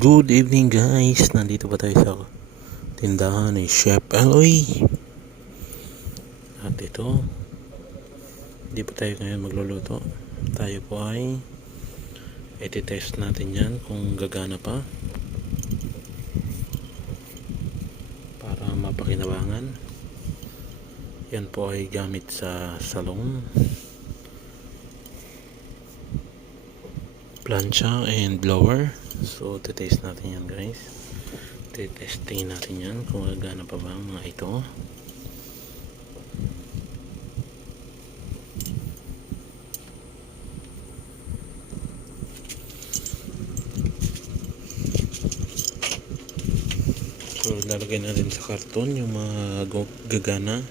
Good evening guys, nandito pa tayo sa tindahan ni Chef Eloy. At ito, hindi pa tayo ngayon magluluto. Tayo po ay iti-test natin yan kung gagana pa, para mapakinabangan. Yan po ay gamit sa salon, plancha and blower. So iti-test natin yan guys. Iti-testing natin yan kung gagana pa ba ang mga ito. So lalagay natin sa karton yung mga gagana.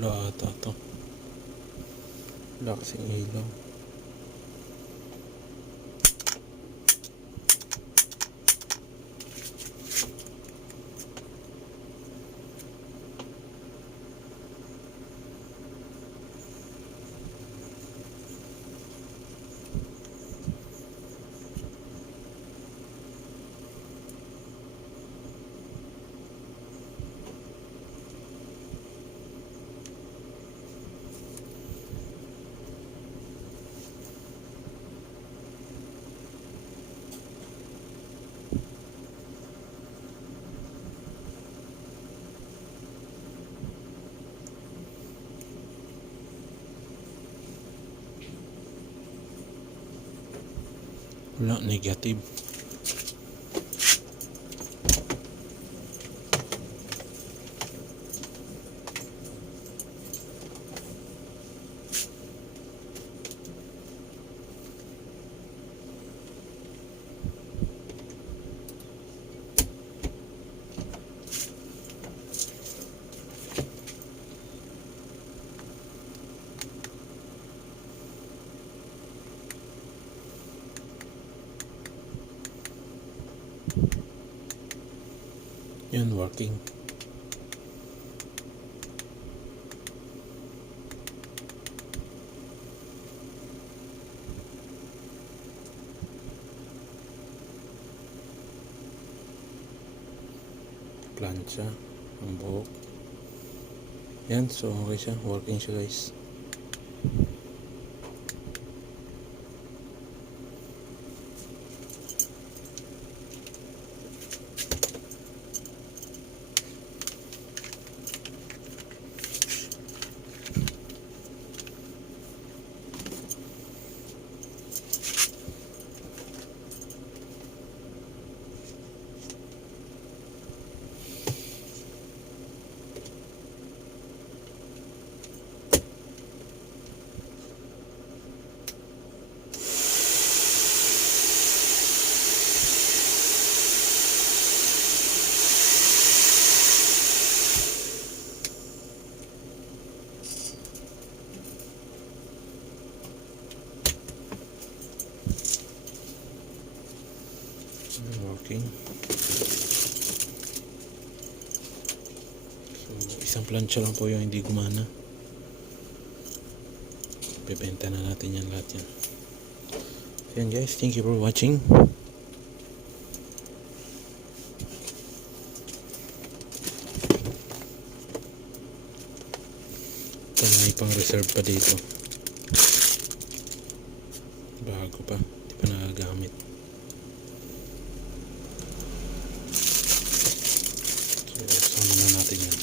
Wala ata to. Wala kasing ilaw. Wala, negative. Yan, working. Plancha ang buhok. Yan, so okay siya, working siya guys. Working. So, isang plancha lang po yung hindi gumana. Bebenta na natin yan lahat yan. So yan guys, thank you for watching. Ito may pang reserve pa dito. Bago pa, hindi pa nagagamit. Sama na natin yan.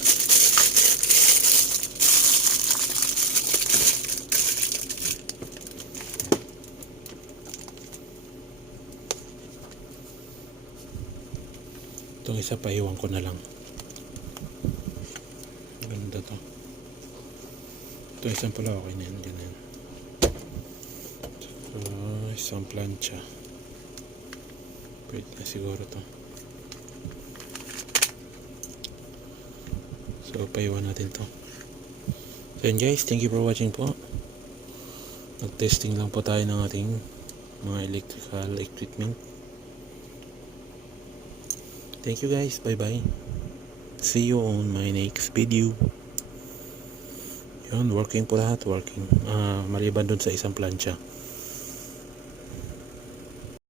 Itong isa pa iwan ko na lang. Ganda to. Itong isang pala okay na yan. Ganyan. So, isang plancha. Pwede na siguro to. So, paiwan natin to. So, yun guys, thank you for watching po. Nag-testing lang po tayo ng ating mga electrical equipment. Thank you guys, bye bye. See you on my next video. Yun, working po lahat, working. Maliban dun sa isang plancha.